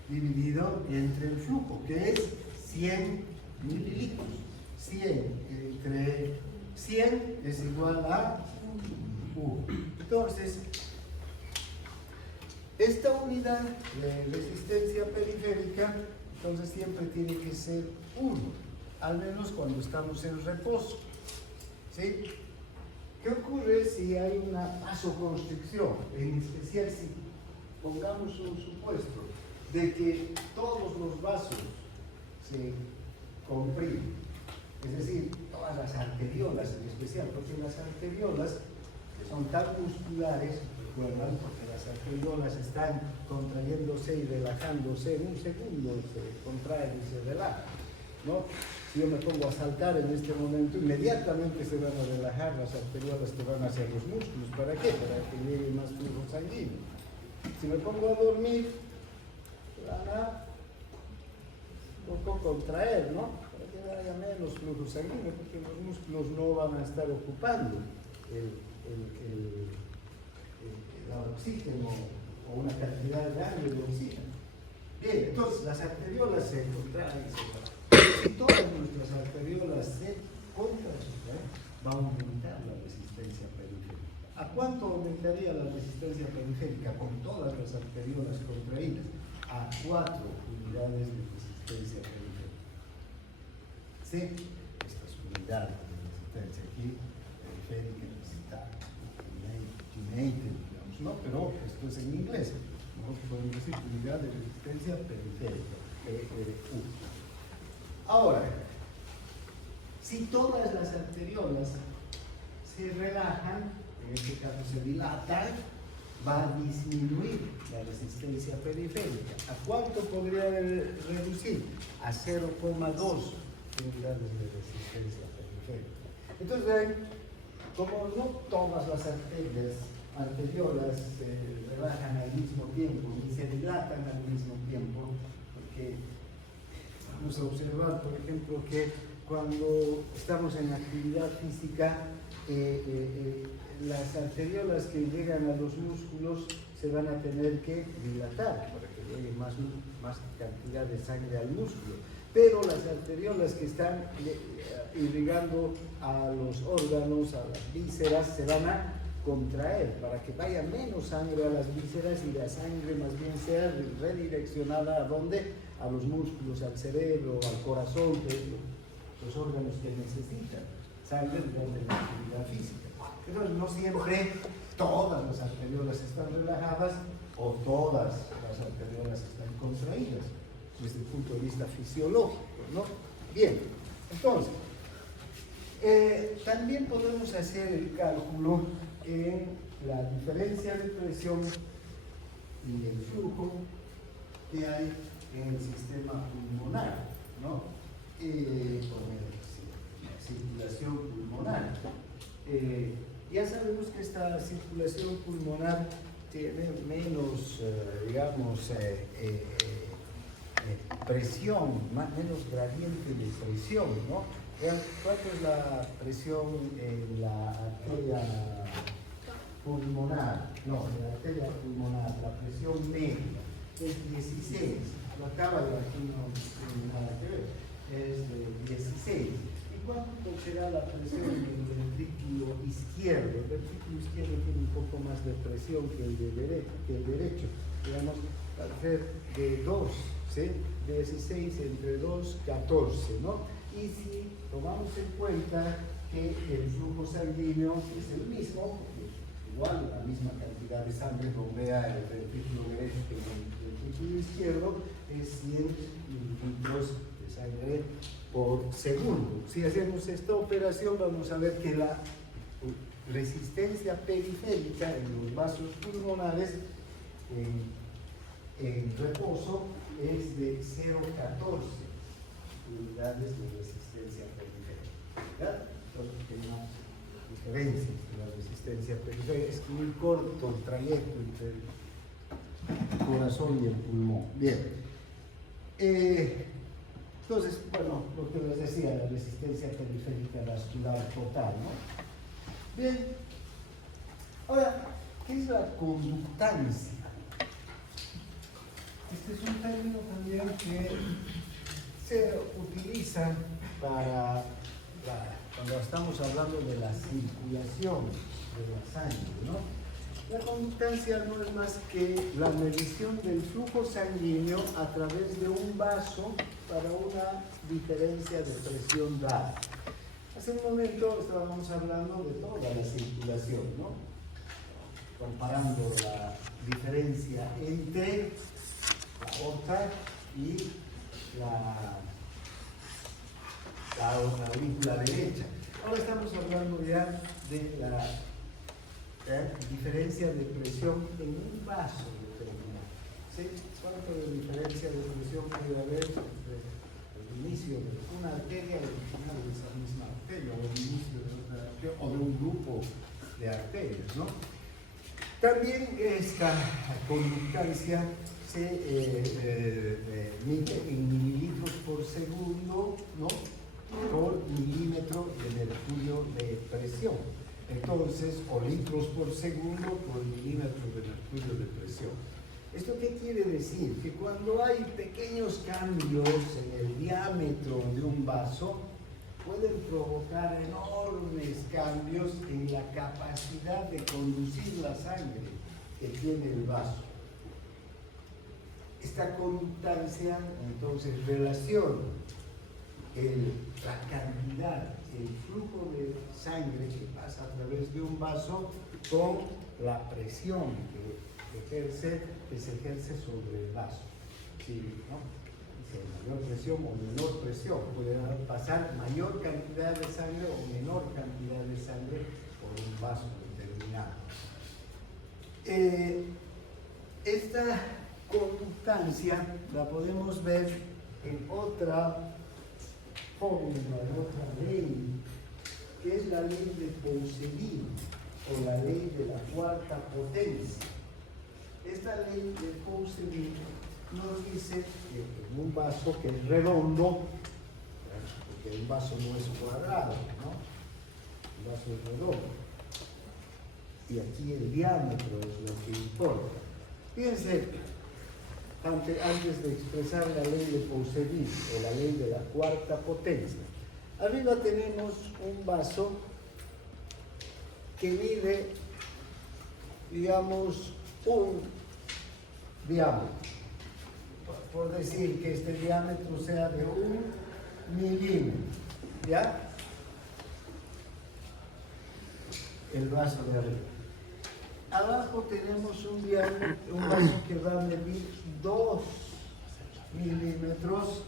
dividido entre el flujo, que es 100 mililitros. 100 entre 100 es igual a 1. Entonces, esta unidad de resistencia periférica, entonces siempre tiene que ser 1, al menos cuando estamos en reposo, ¿sí? ¿Qué ocurre si hay una vasoconstricción? En especial si pongamos un supuesto de que todos los vasos se comprimen, es decir, todas las arteriolas en especial, porque las arteriolas, que son tan musculares, recuerdan, porque las arteriolas están contrayéndose y relajándose en 1 segundo, se contraen y se relajan, ¿no? Si yo me pongo a saltar en este momento, inmediatamente se van a relajar las arteriolas que van hacia los músculos. ¿Para qué? Para que llegue más flujo sanguíneo. Si me pongo a dormir, van a un poco contraer, ¿no? Para que haya menos flujo sanguíneo, porque los músculos no van a estar ocupando el oxígeno o una cantidad grande de oxígeno. Bien, entonces las arteriolas se contraen y se contraen. Si todas nuestras arteriolas se contraen, va a aumentar la resistencia periférica. ¿A cuánto aumentaría la resistencia periférica con todas las arteriolas contraídas? A 4 unidades de resistencia periférica. ¿Sí? Estas unidades de resistencia aquí, periférica, united, digamos, ¿no? Pero esto es en inglés. ¿No? Podemos decir unidad de resistencia periférica, PRU. Ahora, si todas las arteriolas se relajan, en este caso se dilatan, va a disminuir la resistencia periférica. ¿A cuánto podría reducir? A 0,2 unidades de resistencia periférica. Entonces, vean como no todas las arteriolas se relajan al mismo tiempo y se dilatan al mismo tiempo, porque vamos a observar, por ejemplo, que cuando estamos en actividad física, las arteriolas que llegan a los músculos se van a tener que dilatar para que llegue más cantidad de sangre al músculo. Pero las arteriolas que están irrigando a los órganos, a las vísceras, se van a contraer para que vaya menos sangre a las vísceras y la sangre más bien sea redireccionada ¿a dónde? A los músculos, al cerebro, al corazón, que es los órganos que necesitan sangre durante la actividad física. Pero no siempre todas las arteriolas están relajadas o todas las arteriolas están contraídas desde el punto de vista fisiológico, ¿no? Bien, entonces, también podemos hacer el cálculo en la diferencia de presión y el flujo que hay en el sistema pulmonar, ¿no? Con la circulación pulmonar. Ya sabemos que esta circulación pulmonar tiene menos, digamos, presión, menos gradiente de presión, ¿no? ¿Cuánto es la presión en la arteria pulmonar? No, en la arteria pulmonar, la presión media es 16. Lo acaba de aquí no tiene nada que ver, es de 16. ¿Y cuánto será la presión en el ventrículo izquierdo? El ventrículo izquierdo tiene un poco más de presión que el derecho. Digamos, al ser de 2, ¿sí? 16 entre 2, 14, ¿no? Y si tomamos en cuenta que el flujo sanguíneo es el mismo, igual la misma cantidad de sangre bombea el ventrículo derecho que el ventrículo izquierdo, es 100 mililitros de sangre por segundo. Si hacemos esta operación, vamos a ver que la resistencia periférica en los vasos pulmonares en reposo es de 0,14 unidades de resistencia periférica. Entonces, hay una diferencia entre la resistencia periférica. Es muy corto el trayecto entre el corazón y el pulmón. Bien. Entonces, bueno, lo que les decía, la resistencia periférica vascular total, ¿no? Bien. Ahora, ¿qué es la conductancia? Este es un término también que se utiliza para cuando estamos hablando de la circulación de la sangre, ¿no? La conductancia no es más que la medición del flujo sanguíneo a través de un vaso para una diferencia de presión dada. Hace un momento estábamos hablando de toda la circulación, ¿no? Comparando la diferencia entre la aorta y la aurícula derecha. Ahora estamos hablando ya de la diferencia de presión en un vaso determinado. ¿Sí? ¿Cuánto de diferencia de presión puede haber entre el inicio de una arteria y el final de esa misma arteria, o el inicio de otra arteria, o de un grupo de arterias, ¿no? También esta conductancia se mide en mililitros por segundo, ¿no? Por milímetro de mercurio de presión. Entonces, o litros por segundo por milímetro de mercurio de presión. ¿Esto qué quiere decir? Que cuando hay pequeños cambios en el diámetro de un vaso, pueden provocar enormes cambios en la capacidad de conducir la sangre que tiene el vaso. Esta conductancia, entonces, relaciona la cantidad, el flujo de sangre que pasa a través de un vaso con la presión que se ejerce sobre el vaso. ¿Sí? ¿No? Si hay mayor presión o menor presión, puede pasar mayor cantidad de sangre o menor cantidad de sangre por un vaso determinado. Esta conductancia la podemos ver en otra fórmula, en otra ley que es la ley de Poussin o la ley de la cuarta potencia. Esta ley de Poussin nos dice que en un vaso que es redondo, porque un vaso no es cuadrado, ¿no? Un vaso es redondo. Y aquí el diámetro es lo que importa. Fíjense, antes de expresar la ley de Poussin o la ley de la cuarta potencia, arriba tenemos un vaso que mide, digamos, un diámetro. Por decir que este diámetro sea de 1 milímetro, ¿ya? El vaso de arriba. Abajo tenemos un vaso que va a medir 2 milímetros,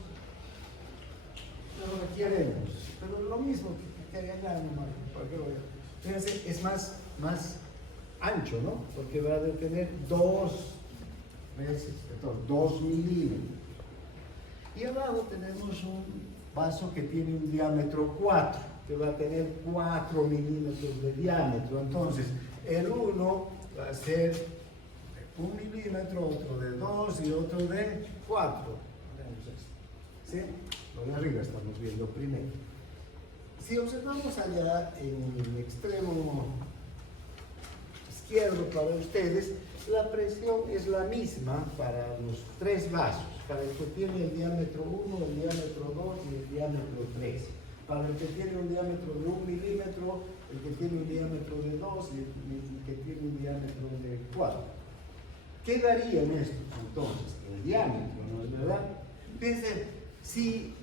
lo requeremos, pero lo mismo que allá nomás, fíjense, es más ancho, ¿no? Porque va a tener 2 veces, 2 milímetros. Y abajo tenemos un vaso que tiene un diámetro 4, que va a tener 4 milímetros de diámetro. Entonces, el uno va a ser 1 milímetro, otro de 2 y otro de 4. ¿Sí? Lo de arriba estamos viendo primero. Si observamos allá en el extremo izquierdo para ustedes, la presión es la misma para los 3 vasos, para el que tiene el diámetro 1, el diámetro 2 y el diámetro 3. Para el que tiene un diámetro de 1 milímetro, el que tiene un diámetro de 2 y el que tiene un diámetro de 4. ¿Qué darían estos entonces? El diámetro, ¿no es verdad? Fíjense, si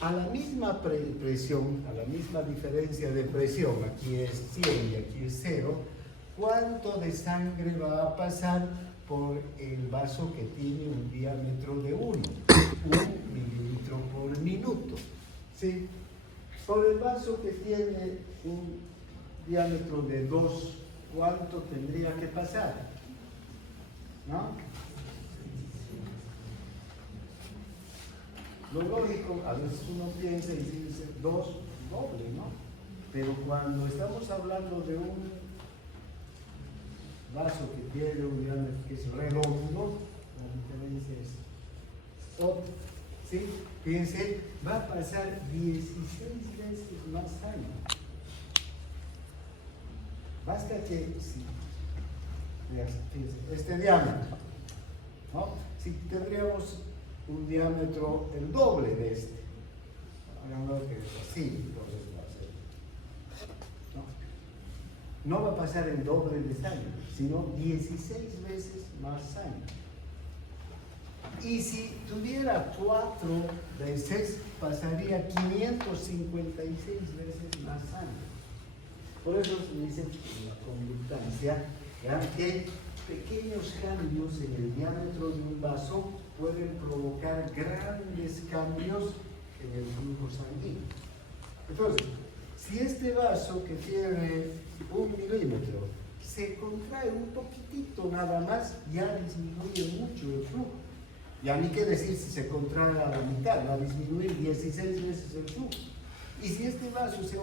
a la misma presión, a la misma diferencia de presión, aquí es 100 y aquí es 0, ¿cuánto de sangre va a pasar por el vaso que tiene un diámetro de 1? 1 mililitro por minuto. ¿Sí? Por el vaso que tiene un diámetro de 2, ¿cuánto tendría que pasar? ¿No? Lo lógico, a veces uno piensa y dice 2, doble, ¿no? Pero cuando estamos hablando de un vaso que tiene un diámetro que es redondo, la diferencia es otra, ¿sí? Fíjense, va a pasar 16 veces más sangre. Basta que, sí, este diámetro, ¿no? Si tendríamos un diámetro el doble de este, hagamos que es así, entonces va a ser, no va a pasar el doble de sangre, sino 16 veces más sangre. Y si tuviera 4 veces, pasaría 556 veces más sangre. Por eso se dice en la conductancia que pequeños cambios en el diámetro de un vaso pueden provocar grandes cambios en el flujo sanguíneo. Entonces, si este vaso que tiene 1 milímetro se contrae un poquitito nada más, ya disminuye mucho el flujo. Ya ni qué decir si se contrae a la mitad, va a disminuir 16 veces el flujo. Y si este vaso se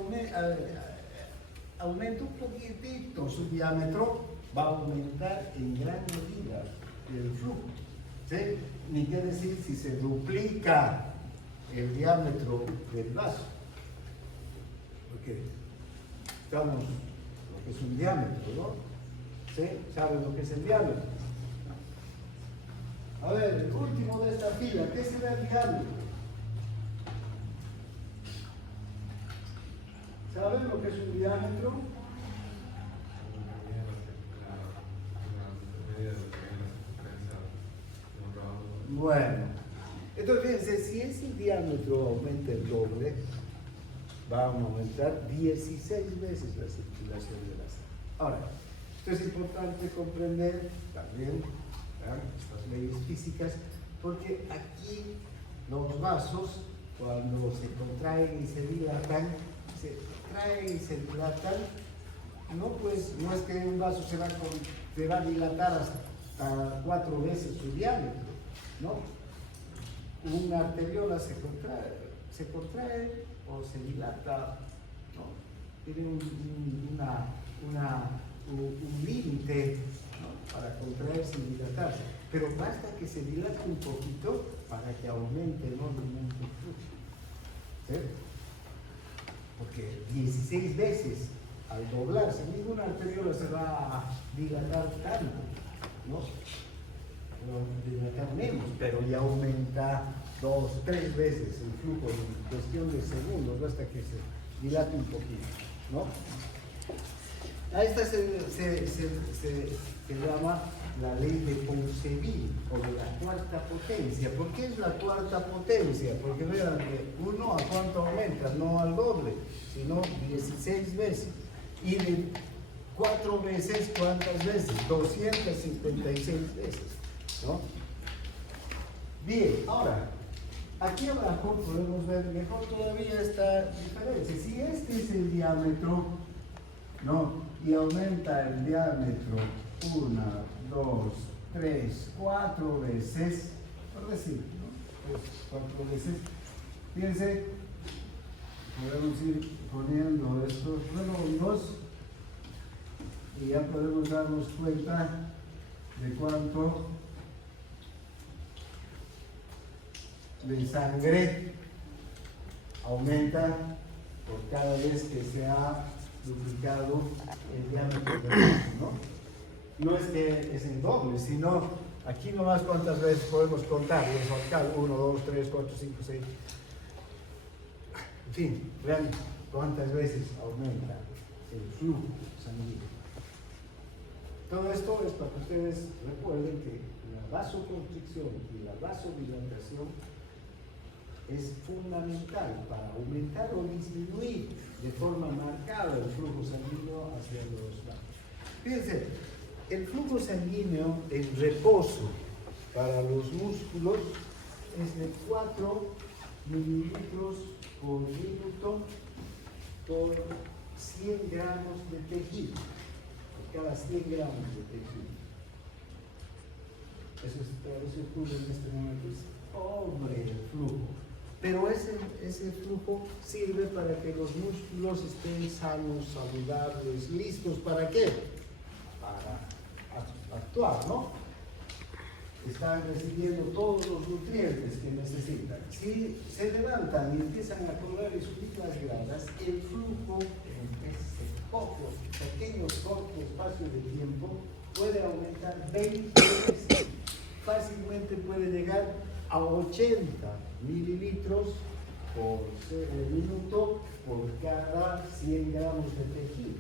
aumenta un poquitito su diámetro, va a aumentar en gran medida el flujo. ¿Sí? Ni qué decir si se duplica el diámetro del vaso. Porque estamos, lo que es un diámetro, ¿no? ¿Sí? ¿Saben lo que es el diámetro? A ver, el último de esta fila, ¿qué será el diámetro? ¿Saben lo que es un diámetro? Bueno, entonces fíjense, si ese diámetro aumenta el doble, va a aumentar 16 veces la circulación de la sangre. Ahora, esto es importante comprender también estas leyes físicas, porque aquí los vasos, cuando se contraen y se dilatan, no, pues, no es que un vaso se va a dilatar hasta 4 veces su diámetro, ¿no? Una arteriola se contrae o se dilata, ¿no? tiene un límite, ¿no?, para contraerse y dilatarse, pero basta que se dilate un poquito para que aumente enormemente el flujo. ¿Sí? Porque 16 veces al doblarse, ninguna arteriola se va a dilatar tanto, ¿no? Dilatar menos, pero ya aumenta 2, 3 veces el flujo en cuestión de segundos, hasta que se dilate un poquito, ¿no? A esta se llama la ley de Ponsonby, o de la cuarta potencia. ¿Por qué es la cuarta potencia? Porque vean que uno a cuánto aumenta, no al doble, sino 16 veces. Y de 4 veces, ¿cuántas veces? 256 veces, ¿no? Bien, ahora, aquí abajo podemos ver mejor todavía esta diferencia. Si este es el diámetro, ¿no?, y aumenta el diámetro 1, 2, 3, 4 veces, por decir, ¿no?, 3, 4 veces. Fíjense, podemos ir poniendo estos redondos y ya podemos darnos cuenta de cuánto de sangre aumenta por cada vez que se ha duplicado el diámetro del músculo, ¿no? No es que es en doble, sino aquí nomás cuántas veces podemos contar, acá 1, 2, 3, 4, 5, 6. En fin, vean cuántas veces aumenta el flujo sanguíneo. Todo esto es para que ustedes recuerden que la vasoconstricción y la vasodilatación es fundamental para aumentar o disminuir de forma marcada el flujo sanguíneo hacia los lados. Fíjense, el flujo sanguíneo en reposo para los músculos es de 4 mililitros por minuto por 100 gramos de tejido, por cada 100 gramos de tejido. Eso ocurre en este momento, es hombre el flujo. Pero ese flujo sirve para que los músculos estén sanos, saludables, listos. ¿Para qué? Para actuar, ¿no? Están recibiendo todos los nutrientes que necesitan. Si se levantan y empiezan a correr y subir las gradas, el flujo en ese pequeño corto espacio de tiempo puede aumentar 20 veces. Fácilmente puede llegar a 80 mililitros por minuto por cada 100 gramos de tejido.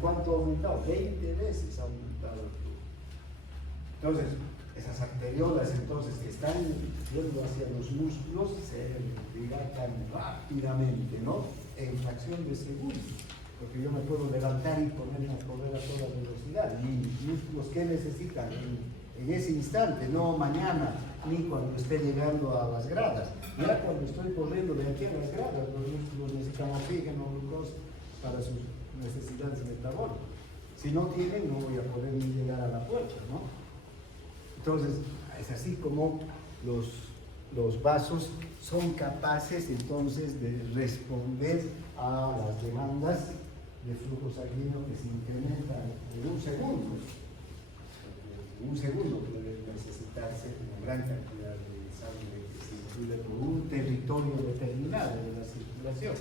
¿Cuánto ha aumentado? 20 veces ha aumentado el flujo. Entonces, esas arteriolas que están yendo hacia los músculos se dilatan rápidamente, ¿no? En fracción de segundos. Porque yo me puedo levantar y ponerme a correr a toda velocidad. Y mis músculos, ¿qué necesitan? En ese instante, no mañana, ni cuando esté llegando a las gradas. Ya cuando estoy corriendo de aquí a las gradas, los músculos necesitan oxígeno, glucosa para sus necesidades metabólicas. Si no tienen, no voy a poder ni llegar a la puerta, ¿no? Entonces, es así como los vasos son capaces entonces de responder a las demandas de flujo sanguíneo que se incrementan en un segundo. En un segundo puede necesitarse una gran cantidad de sangre que circule por un territorio determinado de la circulación.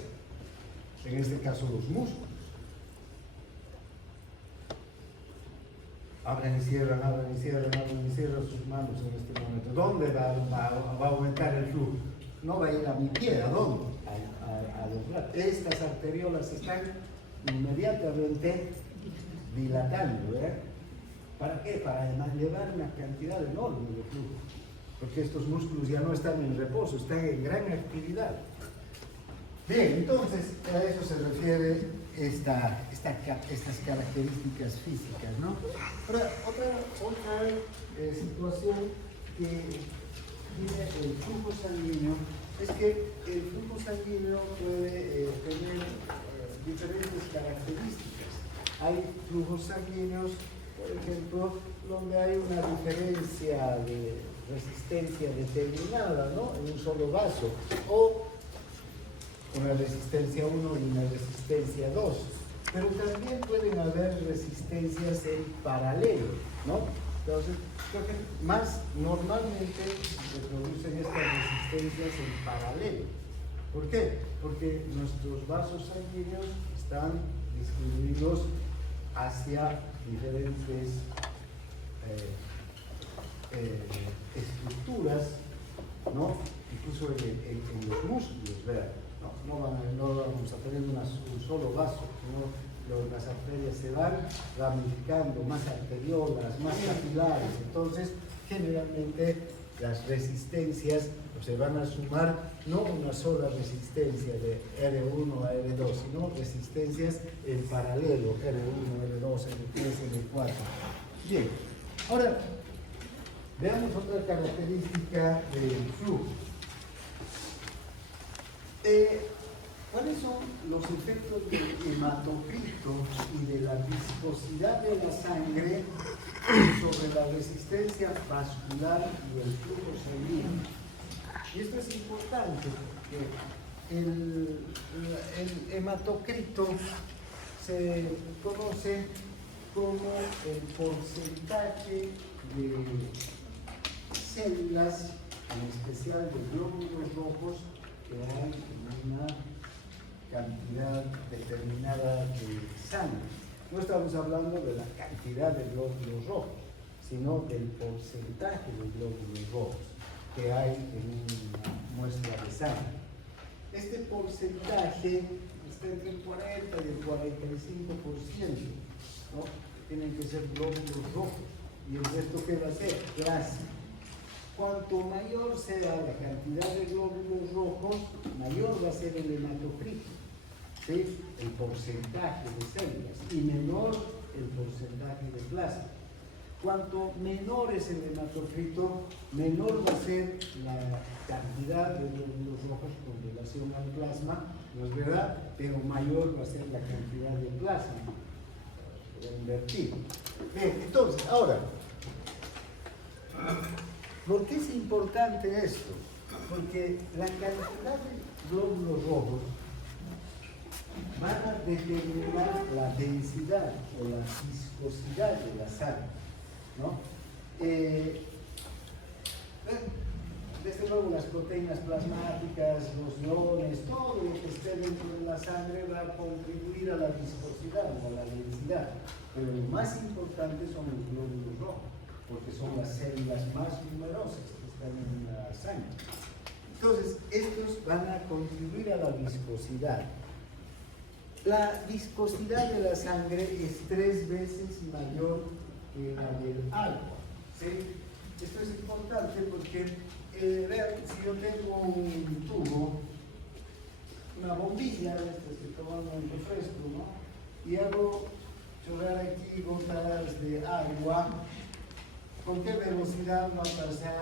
En este caso, los músculos. Abren y cierran, abren y cierran, abren y cierran sus manos en este momento. ¿Dónde va a aumentar el flujo? No va a ir a mi pie, ¿a dónde? A los brazos. Estas arteriolas están inmediatamente dilatando, ¿verdad? ¿Para qué? Para llevar una cantidad enorme de flujo. Porque estos músculos ya no están en reposo, están en gran actividad. Bien, entonces a eso se refiere estas características físicas, ¿no? Ahora, otra situación que tiene el flujo sanguíneo es que el flujo sanguíneo puede tener diferentes características. Hay flujos sanguíneos, por ejemplo, donde hay una diferencia de resistencia determinada, ¿no?, en un solo vaso, o una resistencia 1 y una resistencia 2. Pero también pueden haber resistencias en paralelo, ¿no? Entonces, creo que más normalmente se producen estas resistencias en paralelo. ¿Por qué? Porque nuestros vasos sanguíneos están distribuidos hacia diferentes estructuras, ¿no? Incluso en los músculos, ¿verdad? No vamos a tener un solo vaso, sino las arterias se van ramificando, más arteriolas, más capilares. Entonces, generalmente las resistencias se van a sumar no una sola resistencia de R1 a R2, sino resistencias en paralelo, R1, R2, R3, R4. Bien, ahora veamos otra característica del flujo. ¿Cuáles son los efectos del hematocrito y de la viscosidad de la sangre sobre la resistencia vascular y el flujo sanguíneo? Y esto es importante porque el hematocrito se conoce como el porcentaje de células, en especial de glóbulos rojos, que hay en una cantidad determinada de sangre. No estamos hablando de la cantidad de glóbulos rojos, sino del porcentaje de glóbulos rojos que hay en una muestra de sangre. Este porcentaje está entre el 40 y el 45%, ¿no? Tienen que ser glóbulos rojos. ¿Y el resto qué va a ser? Plasma. Cuanto mayor sea la cantidad de glóbulos rojos, mayor va a ser el hematocrito, ¿sí? El porcentaje de células, y menor el porcentaje de plasma. Cuanto menor es el hematocrito, menor va a ser la cantidad de glóbulos rojos con relación al plasma, ¿no es verdad? Pero mayor va a ser la cantidad de plasma. Voy a invertir. Bien, entonces, ahora, ¿por qué es importante esto? Porque la cantidad de glóbulos rojos van a determinar la densidad o la viscosidad de la sangre, ¿no? Desde luego las proteínas plasmáticas, los iones, todo lo que esté dentro de la sangre va a contribuir a la viscosidad o a la densidad, pero lo más importante son los glóbulos rojos, porque son las células más numerosas que están en la sangre. Entonces, estos van a contribuir a la viscosidad. La viscosidad de la sangre es 3 veces mayor que la del agua, ¿sí? Esto es importante porque, vean, si yo tengo un tubo, una bombilla, que tomamos un refresco, ¿no? Y hago chorrear aquí gotas de agua, ¿con qué velocidad va a pasar